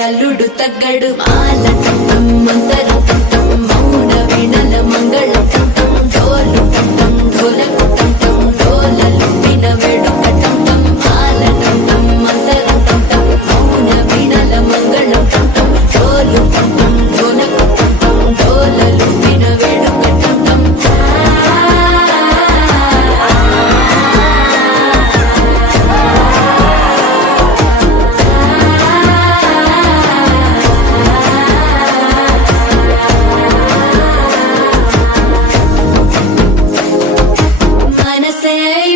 అల్లుడు తగ్గడు మాల టం మంతర టం మౌన వీణల మంగళ టం డోలు టం ఢోలకు టం డోలలు విన వేడుక టం మాల టం మంతర టం మౌన వీణల మంగళ టం డోలు టం ఢోలకు టం డోలలు విన వేడుక టం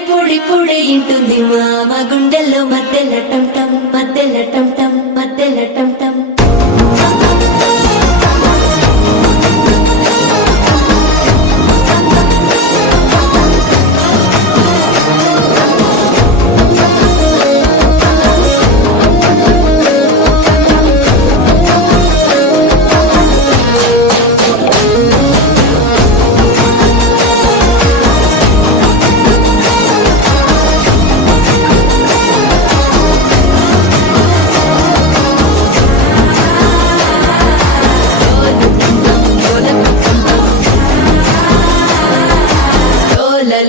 పొడి పొడి ఇంటుంది మామ గుండెల్లో మధ్యల టం టం మధ్యల టం టం మధ్యల టం టం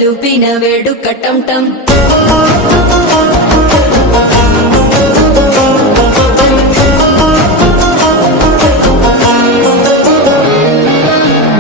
లూపిన వేడుక టం టం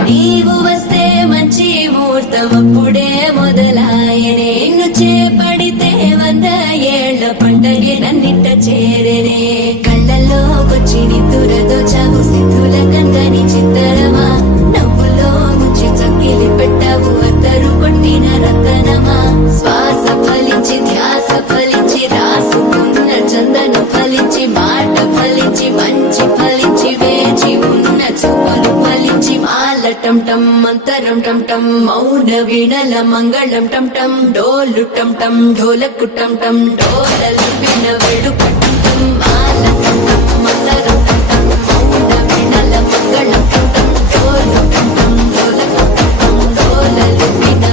నీవు వస్తే మంచి ముహూర్తం అప్పుడే మొదలాయనే నిన్ను చేపడితే 100 ఏళ్ల పండగే నన్నిట్ట చేరనే కళ్ళల్లోకొచ్చి నిద్దురదోచావు సిద్ధుల కందని చిత్తరమా నవ్వులో ముంచి చక్కిలి పెట్టావు అద్దరు కొట్టిన రతనమా శ్వాస ఫలించి ధ్యాస ఫలించి రాసుకున్న చందన ఫలించి మాట ఫలించి మంచి ఫలించి వేచి ఉన్న చూపులు ఫలించి మాల టం టం మంతరం టం టం మౌన వీణల మంగళం టం టం డోలు టం టం ఢోలకు టం టం డోలలు విన వేడుక టం టం మాల టం టం మంతరం టం టం మౌన వీణల మంగళం టం టం డోలు టం టం ఢోలకు టం టం డోలలు విన